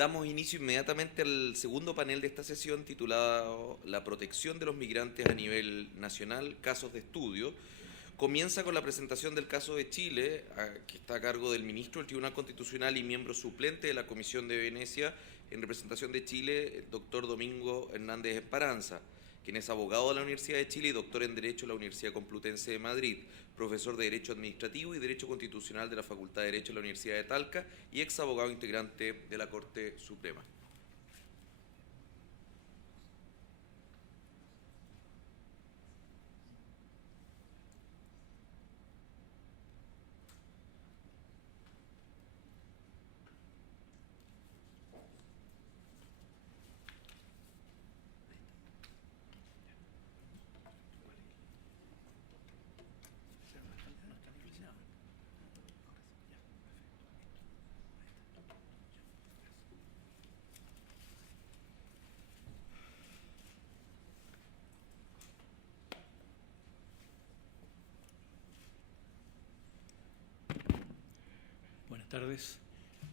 Damos inicio inmediatamente al segundo panel de esta sesión titulado La protección de los migrantes a nivel nacional, casos de estudio. Comienza con la presentación del caso de Chile, que está a cargo del ministro del Tribunal Constitucional y miembro suplente de la Comisión de Venecia en representación de Chile, el doctor Domingo Hernández Esparanza, quien es abogado de la Universidad de Chile y doctor en Derecho de la Universidad Complutense de Madrid, profesor de Derecho Administrativo y Derecho Constitucional de la Facultad de Derecho de la Universidad de Talca y ex abogado integrante de la Corte Suprema. Buenas tardes.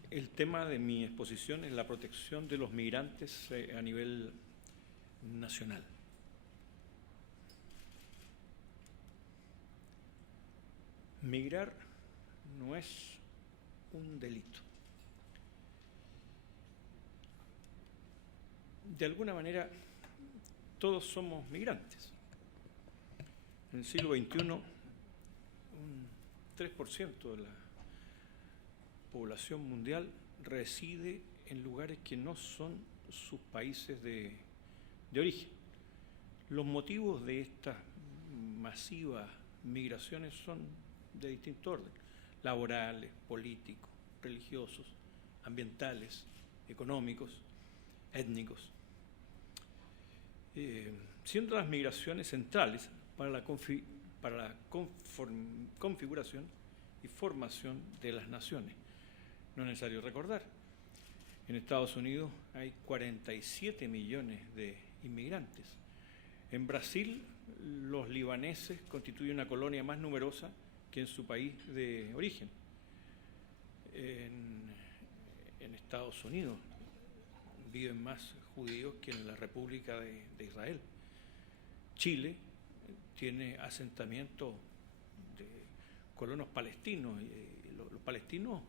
El tema de mi exposición es la protección de los migrantes a nivel nacional. Migrar no es un delito. De alguna manera, todos somos migrantes. En el siglo XXI, un 3% de la población mundial reside en lugares que no son sus países de origen. Los motivos de estas masivas migraciones son de distinto orden: laborales, políticos, religiosos, ambientales, económicos, étnicos. Siendo las migraciones centrales para la configuración y formación de las naciones. No es necesario recordar, en Estados Unidos hay 47 millones de inmigrantes. En Brasil, los libaneses constituyen una colonia más numerosa que en su país de origen. En Estados Unidos viven más judíos que en la República de Israel. Chile tiene asentamientos de colonos palestinos. Los palestinos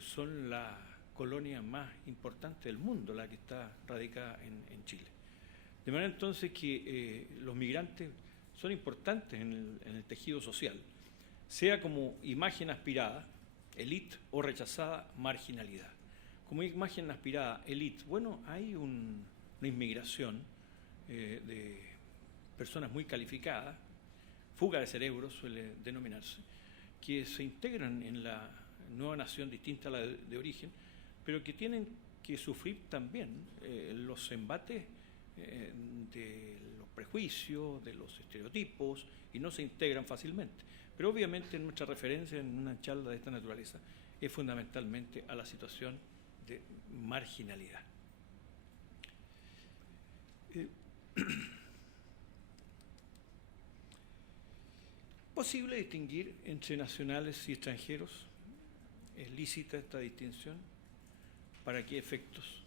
son la colonia más importante del mundo, la que está radicada en Chile. De manera entonces que los migrantes son importantes en el tejido social, sea como imagen aspirada, élite, o rechazada, marginalidad. Como imagen aspirada, élite, bueno, hay una inmigración de personas muy calificadas, fuga de cerebros suele denominarse, que se integran en la nueva nación distinta a la de origen, pero que tienen que sufrir también los embates de los prejuicios, de los estereotipos, y no se integran fácilmente. Pero obviamente nuestra referencia en una charla de esta naturaleza es fundamentalmente a la situación de marginalidad. ¿Posible distinguir entre nacionales y extranjeros? ¿Es lícita esta distinción? ¿Para qué efectos?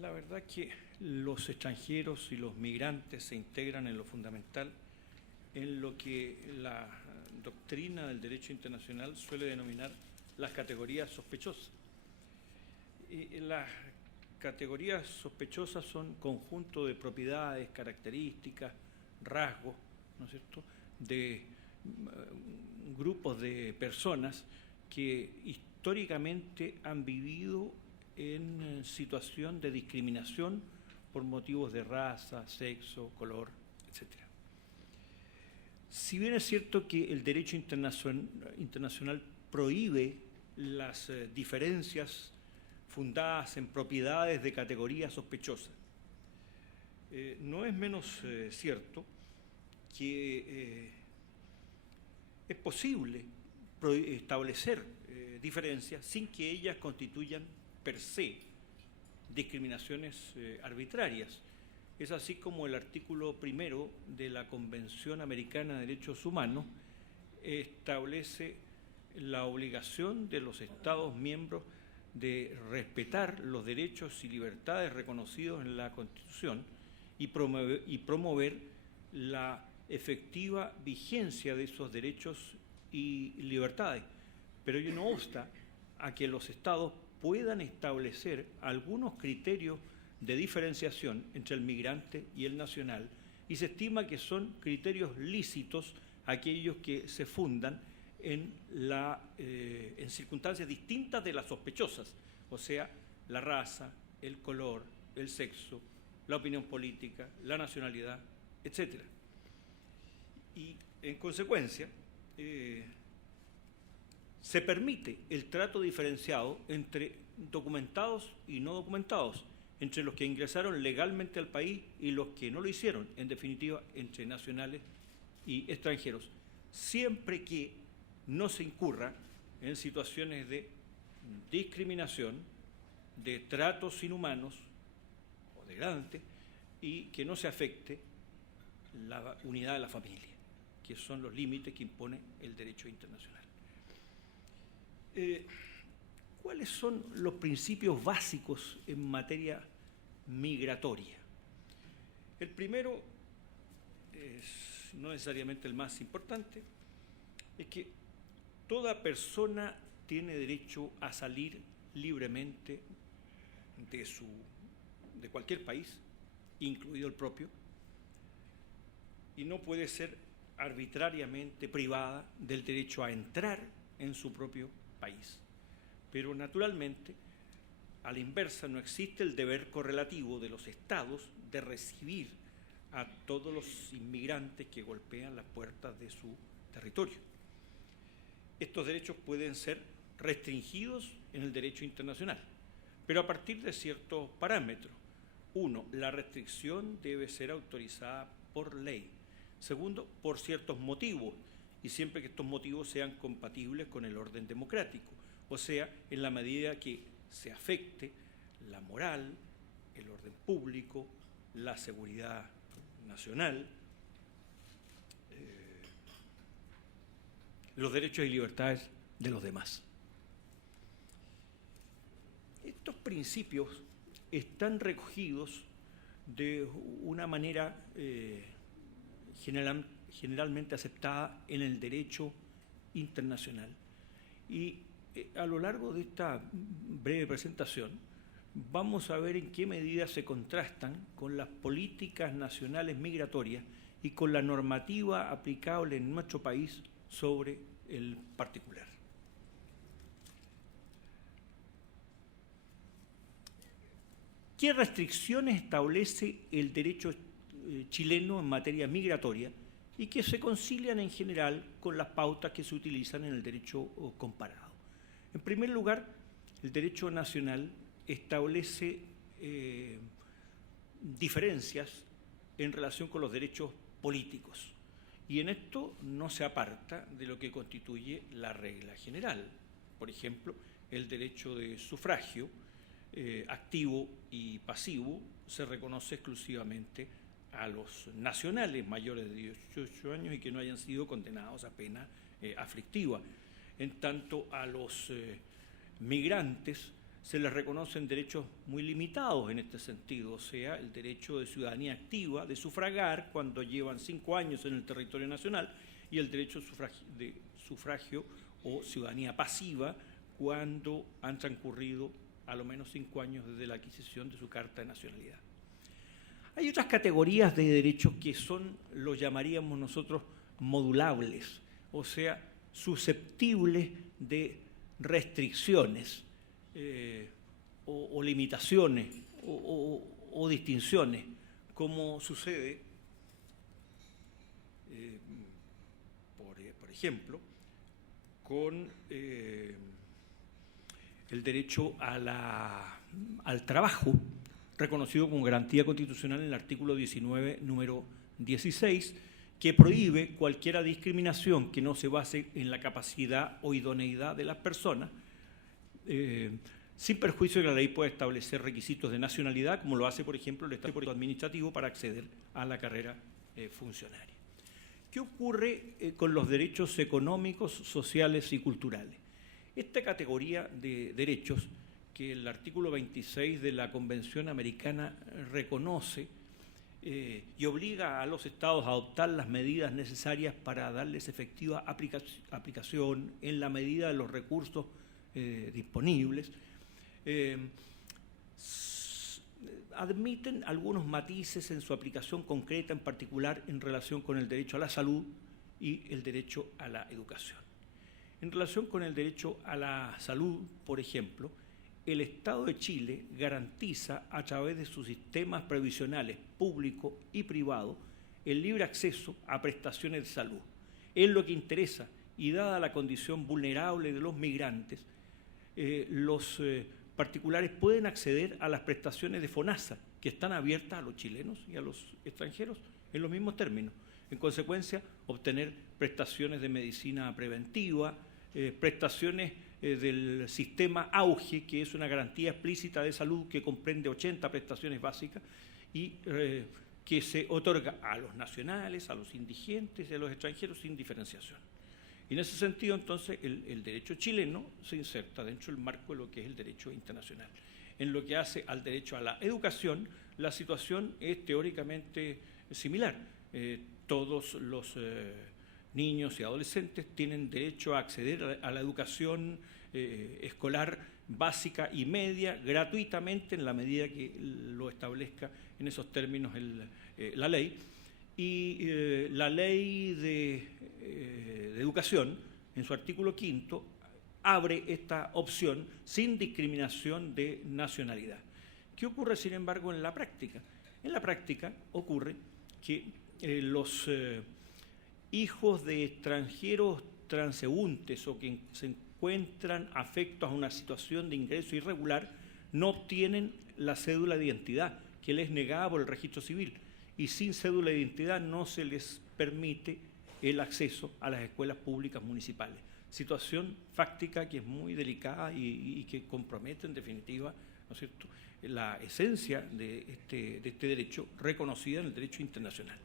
La verdad que los extranjeros y los migrantes se integran en lo fundamental en lo que la doctrina del derecho internacional suele denominar las categorías sospechosas. Las categorías sospechosas son conjunto de propiedades, características, rasgos, ¿no es cierto?, de grupos de personas que históricamente han vivido en situación de discriminación por motivos de raza, sexo, color, etc. Si bien es cierto que el derecho internacional prohíbe las diferencias fundadas en propiedades de categorías sospechosas, no es menos cierto que es posible establecer diferencias sin que ellas constituyan per se discriminaciones arbitrarias. Es así como el artículo 1 de la Convención Americana de Derechos Humanos establece la obligación de los Estados miembros de respetar los derechos y libertades reconocidos en la Constitución y promover la efectiva vigencia de esos derechos y libertades. Pero ello no obsta a que los Estados puedan establecer algunos criterios de diferenciación entre el migrante y el nacional, y se estima que son criterios lícitos aquellos que se fundan en circunstancias distintas de las sospechosas, o sea, la raza, el color, el sexo, la opinión política, la nacionalidad, etc. Y en consecuencia, se permite el trato diferenciado entre documentados y no documentados, entre los que ingresaron legalmente al país y los que no lo hicieron, en definitiva, entre nacionales y extranjeros, siempre que no se incurra en situaciones de discriminación, de tratos inhumanos o degradantes, y que no se afecte la unidad de la familia, que son los límites que impone el derecho internacional. ¿Cuáles son los principios básicos en materia migratoria? El primero, no necesariamente el más importante, es que toda persona tiene derecho a salir libremente de cualquier país, incluido el propio, y no puede ser arbitrariamente privada del derecho a entrar en su propio país. Pero naturalmente, a la inversa, no existe el deber correlativo de los Estados de recibir a todos los inmigrantes que golpean las puertas de su territorio. Estos derechos pueden ser restringidos en el derecho internacional, pero a partir de ciertos parámetros. Uno, la restricción debe ser autorizada por ley. Segundo, por ciertos motivos, y siempre que estos motivos sean compatibles con el orden democrático, o sea, en la medida que se afecte la moral, el orden público, la seguridad nacional, los derechos y libertades de los demás. Estos principios están recogidos de una manera generalmente aceptada en el derecho internacional. Y a lo largo de esta breve presentación vamos a ver en qué medida se contrastan con las políticas nacionales migratorias y con la normativa aplicable en nuestro país sobre el particular. ¿Qué restricciones establece el derecho chileno en materia migratoria y que se concilian en general con las pautas que se utilizan en el derecho comparado? En primer lugar, el derecho nacional establece diferencias en relación con los derechos políticos, y en esto no se aparta de lo que constituye la regla general. Por ejemplo, el derecho de sufragio activo y pasivo se reconoce exclusivamente a los nacionales mayores de 18 años y que no hayan sido condenados a pena aflictiva. En tanto, a los migrantes se les reconocen derechos muy limitados en este sentido, o sea, el derecho de ciudadanía activa, de sufragar cuando llevan 5 años en el territorio nacional, y el derecho de sufragio o ciudadanía pasiva cuando han transcurrido a lo menos 5 años desde la adquisición de su carta de nacionalidad. Hay otras categorías de derechos que son, lo llamaríamos nosotros, modulables, o sea, susceptibles de restricciones o limitaciones o distinciones, como sucede, por ejemplo, con el derecho al trabajo, reconocido como garantía constitucional en el artículo 19, número 16, que prohíbe cualquier discriminación que no se base en la capacidad o idoneidad de las personas, sin perjuicio de que la ley pueda establecer requisitos de nacionalidad, como lo hace, por ejemplo, el estatuto administrativo para acceder a la carrera funcionaria. ¿Qué ocurre con los derechos económicos, sociales y culturales? Esta categoría de derechos, que el artículo 26 de la Convención Americana reconoce y obliga a los estados a adoptar las medidas necesarias para darles efectiva aplicación en la medida de los recursos disponibles. Admiten algunos matices en su aplicación concreta, en particular en relación con el derecho a la salud y el derecho a la educación. En relación con el derecho a la salud, por ejemplo, el Estado de Chile garantiza a través de sus sistemas previsionales público y privado el libre acceso a prestaciones de salud. Es lo que interesa y dada la condición vulnerable de los migrantes, los particulares pueden acceder a las prestaciones de FONASA, que están abiertas a los chilenos y a los extranjeros en los mismos términos. En consecuencia, obtener prestaciones de medicina preventiva, prestaciones del sistema AUGE, que es una garantía explícita de salud que comprende 80 prestaciones básicas y que se otorga a los nacionales, a los indigentes y a los extranjeros sin diferenciación. Y en ese sentido, entonces, el derecho chileno se inserta dentro del marco de lo que es el derecho internacional. En lo que hace al derecho a la educación, la situación es teóricamente similar. Todos los niños y adolescentes tienen derecho a acceder a la educación escolar básica y media gratuitamente en la medida que lo establezca en esos términos la ley. Y la ley de educación, en su artículo 5, abre esta opción sin discriminación de nacionalidad. ¿Qué ocurre, sin embargo, en la práctica? En la práctica ocurre que los hijos de extranjeros transeúntes o que se encuentran afectos a una situación de ingreso irregular no obtienen la cédula de identidad que les es negada por el registro civil, y sin cédula de identidad no se les permite el acceso a las escuelas públicas municipales. Situación fáctica que es muy delicada y que compromete en definitiva, ¿no es cierto?, la esencia de este derecho reconocida en el derecho internacional.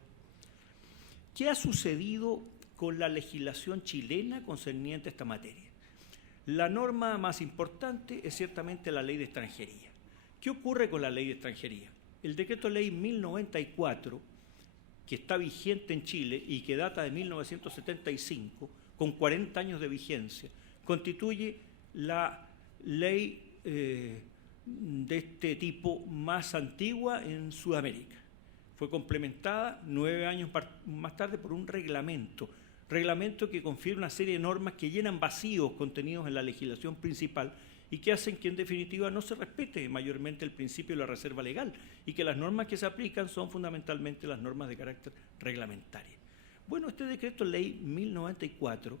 ¿Qué ha sucedido con la legislación chilena concerniente a esta materia? La norma más importante es ciertamente la ley de extranjería. ¿Qué ocurre con la ley de extranjería? El decreto ley 1094, que está vigente en Chile y que data de 1975, con 40 años de vigencia, constituye la ley de este tipo más antigua en Sudamérica. Fue complementada 9 años más tarde por un reglamento que confiere una serie de normas que llenan vacíos contenidos en la legislación principal y que hacen que en definitiva no se respete mayormente el principio de la reserva legal y que las normas que se aplican son fundamentalmente las normas de carácter reglamentario. Bueno, este decreto ley 1094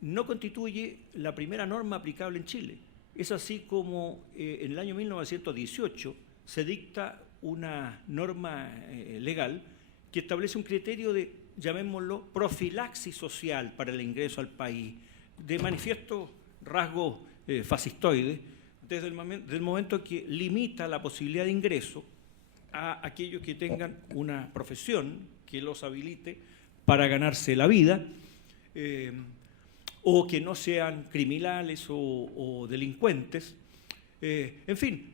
no constituye la primera norma aplicable en Chile. Es así como en el año 1918 se dicta una norma legal que establece un criterio de, llamémoslo, profilaxis social para el ingreso al país, de manifiesto rasgos fascistoides, desde el momento que limita la posibilidad de ingreso a aquellos que tengan una profesión que los habilite para ganarse la vida, o que no sean criminales o delincuentes, en fin,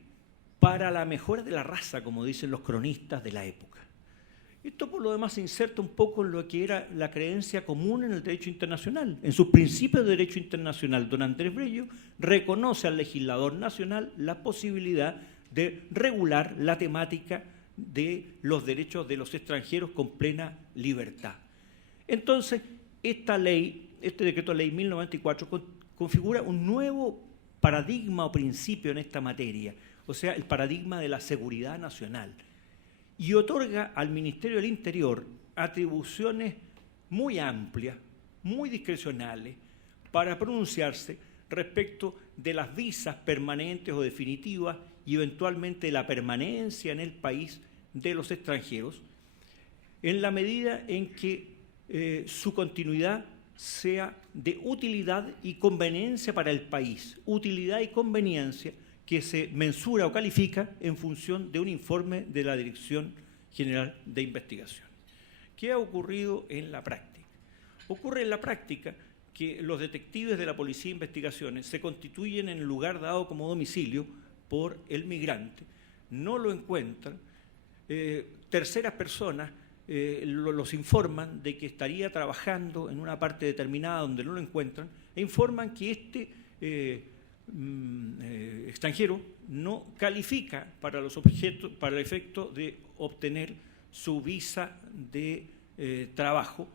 para la mejora de la raza, como dicen los cronistas de la época. Esto, por lo demás, se inserta un poco en lo que era la creencia común en el derecho internacional. En sus principios de derecho internacional, don Andrés Bello reconoce al legislador nacional la posibilidad de regular la temática de los derechos de los extranjeros con plena libertad. Entonces, esta ley, este decreto ley 1094, configura un nuevo paradigma o principio en esta materia, o sea, el paradigma de la seguridad nacional, y otorga al Ministerio del Interior atribuciones muy amplias, muy discrecionales, para pronunciarse respecto de las visas permanentes o definitivas y eventualmente la permanencia en el país de los extranjeros, en la medida en que su continuidad sea de utilidad y conveniencia para el país, utilidad y conveniencia que se mensura o califica en función de un informe de la Dirección General de Investigación. ¿Qué ha ocurrido en la práctica? Ocurre en la práctica que los detectives de la Policía de Investigaciones se constituyen en el lugar dado como domicilio por el migrante, no lo encuentran, terceras personas los informan de que estaría trabajando en una parte determinada donde no lo encuentran, e informan que este extranjero no califica para el efecto de obtener su visa de trabajo,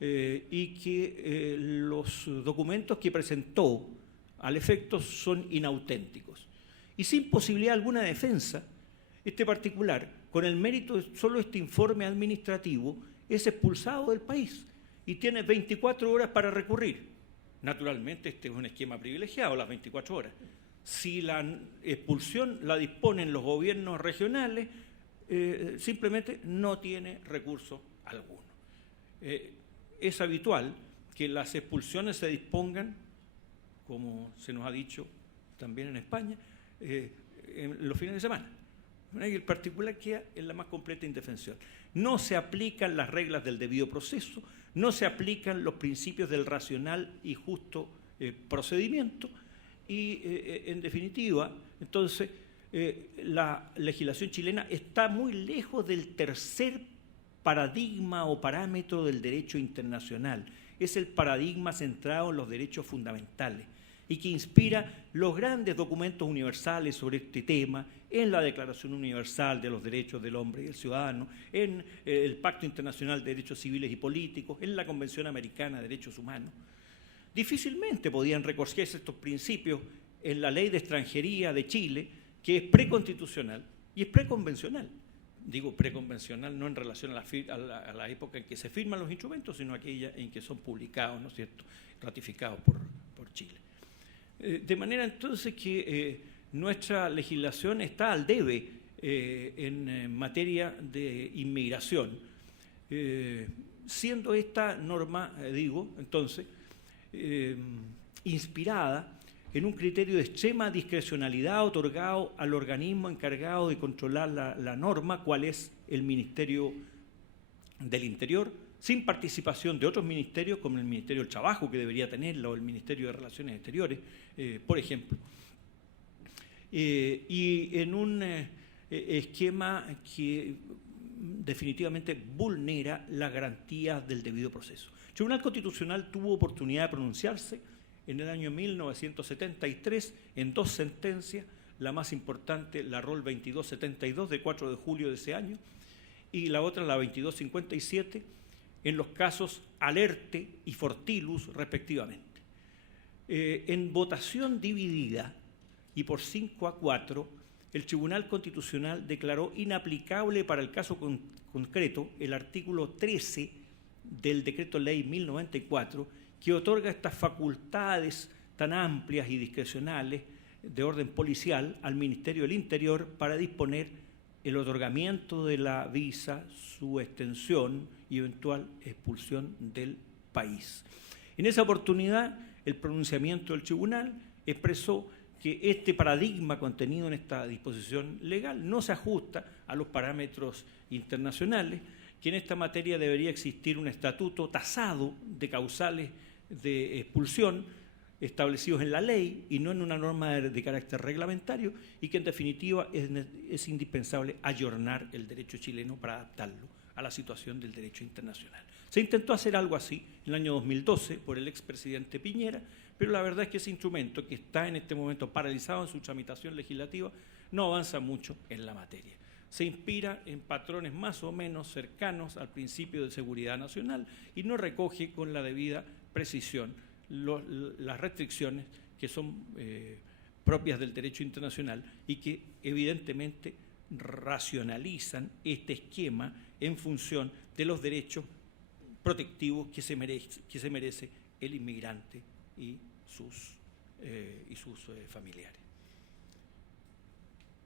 y que los documentos que presentó al efecto son inauténticos. Y sin posibilidad alguna de defensa, este particular, con el mérito de solo este informe administrativo, es expulsado del país y tiene 24 horas para recurrir. Naturalmente, este es un esquema privilegiado, las 24 horas. Si la expulsión la disponen los gobiernos regionales, simplemente no tiene recurso alguno. Es habitual que las expulsiones se dispongan, como se nos ha dicho también en España, en los fines de semana. Y el particular queda en la más completa indefensión. No se aplican las reglas del debido proceso, no se aplican los principios del racional y justo procedimiento, y en definitiva, entonces, la legislación chilena está muy lejos del tercer paradigma o parámetro del derecho internacional. Es el paradigma centrado en los derechos fundamentales y que inspira los grandes documentos universales sobre este tema, en la Declaración Universal de los Derechos del Hombre y del Ciudadano, en el Pacto Internacional de Derechos Civiles y Políticos, en la Convención Americana de Derechos Humanos. Difícilmente podían recogerse estos principios en la Ley de Extranjería de Chile, que es preconstitucional y es preconvencional. Digo preconvencional no en relación a la época en que se firman los instrumentos, sino aquella en que son publicados, ¿no es cierto?, ratificados por Chile. De manera entonces que nuestra legislación está al debe en materia de inmigración, siendo esta norma, entonces, inspirada en un criterio de extrema discrecionalidad otorgado al organismo encargado de controlar la norma, cual es el Ministerio del Interior, sin participación de otros ministerios, como el Ministerio del Trabajo, que debería tenerla, o el Ministerio de Relaciones Exteriores, por ejemplo. Y en un esquema que definitivamente vulnera las garantías del debido proceso. El Tribunal Constitucional tuvo oportunidad de pronunciarse en el año 1973 en dos sentencias, la más importante, la Rol 2272 de 4 de julio de ese año, y la otra, la 2257, en los casos Alerte y Fortilus, respectivamente. En votación dividida y por 5-4, el Tribunal Constitucional declaró inaplicable para el caso concreto el artículo 13 del Decreto Ley 1094, que otorga estas facultades tan amplias y discrecionales de orden policial al Ministerio del Interior para disponer el otorgamiento de la visa, su extensión y eventual expulsión del país. En esa oportunidad, el pronunciamiento del tribunal expresó que este paradigma contenido en esta disposición legal no se ajusta a los parámetros internacionales, que en esta materia debería existir un estatuto tasado de causales de expulsión establecidos en la ley y no en una norma de carácter reglamentario, y que en definitiva es indispensable ayornar el derecho chileno para adaptarlo a la situación del derecho internacional. Se intentó hacer algo así en el año 2012 por el expresidente Piñera, pero la verdad es que ese instrumento, que está en este momento paralizado en su tramitación legislativa, no avanza mucho en la materia. Se inspira en patrones más o menos cercanos al principio de seguridad nacional y no recoge con la debida precisión las restricciones que son propias del derecho internacional y que evidentemente racionalizan este esquema en función de los derechos protectivos que se merece el inmigrante y sus familiares.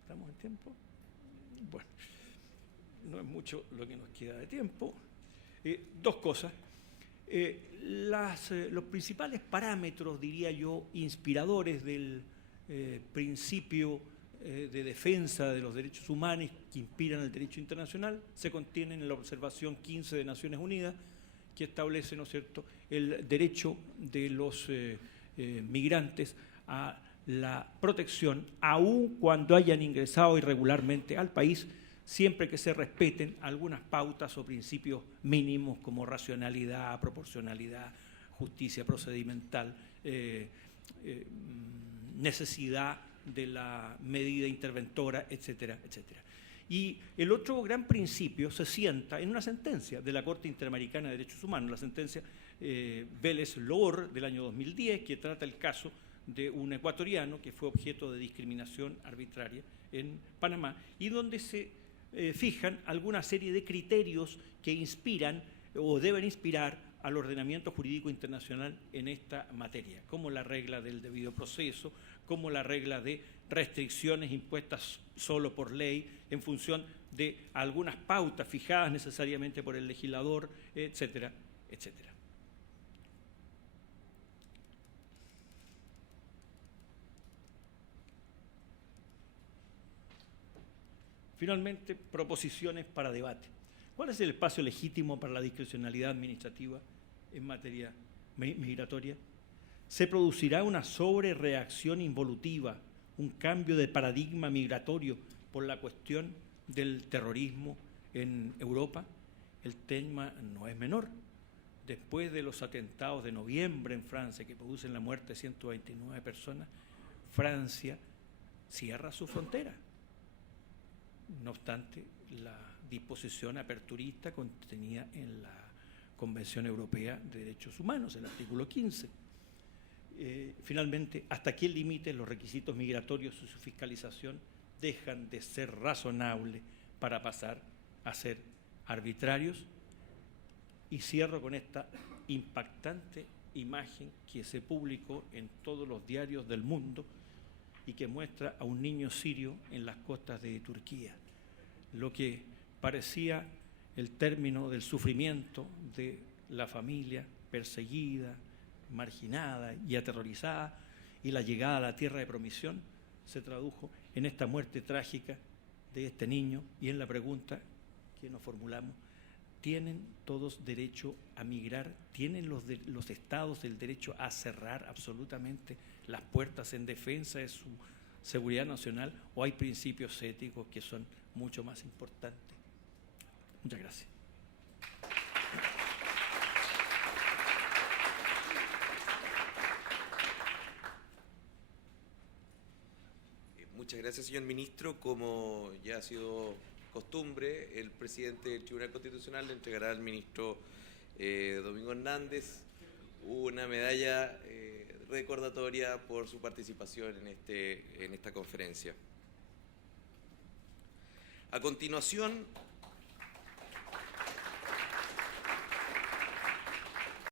¿Estamos en tiempo? Bueno, no es mucho lo que nos queda de tiempo. Dos cosas. Los principales parámetros, diría yo, inspiradores del principio de defensa de los derechos humanos que inspiran el derecho internacional se contienen en la observación 15 de Naciones Unidas, que establece, ¿no es cierto?, el derecho de los migrantes a la protección, aun cuando hayan ingresado irregularmente al país, siempre que se respeten algunas pautas o principios mínimos como racionalidad, proporcionalidad, justicia procedimental, necesidad de la medida interventora, etcétera, etcétera. Y el otro gran principio se sienta en una sentencia de la Corte Interamericana de Derechos Humanos, la sentencia Vélez-Loor del año 2010, que trata el caso de un ecuatoriano que fue objeto de discriminación arbitraria en Panamá, y donde se fijan alguna serie de criterios que inspiran o deben inspirar al ordenamiento jurídico internacional en esta materia, como la regla del debido proceso, como la regla de restricciones impuestas solo por ley en función de algunas pautas fijadas necesariamente por el legislador, etcétera, etcétera. Finalmente, proposiciones para debate. ¿Cuál es el espacio legítimo para la discrecionalidad administrativa en materia migratoria? ¿Se producirá una sobrereacción involutiva, un cambio de paradigma migratorio por la cuestión del terrorismo en Europa? El tema no es menor. Después de los atentados de noviembre en Francia, que producen la muerte de 129 personas, Francia cierra su frontera. No obstante, la disposición aperturista contenida en la Convención Europea de Derechos Humanos, el artículo 15. Finalmente, hasta qué límite los requisitos migratorios y su fiscalización dejan de ser razonables para pasar a ser arbitrarios. Y cierro con esta impactante imagen que se publicó en todos los diarios del mundo y que muestra a un niño sirio en las costas de Turquía, lo que parecía el término del sufrimiento de la familia perseguida, marginada y aterrorizada, y la llegada a la tierra de promisión se tradujo en esta muerte trágica de este niño y en la pregunta que nos formulamos: ¿tienen todos derecho a migrar? ¿Tienen los estados el derecho a cerrar absolutamente las puertas en defensa de su seguridad nacional, o hay principios éticos que son mucho más importantes? Muchas gracias. Muchas gracias, señor ministro. Como ya ha sido costumbre, el presidente del Tribunal Constitucional le entregará al ministro Domingo Hernández una medalla recordatoria por su participación en esta conferencia. A continuación,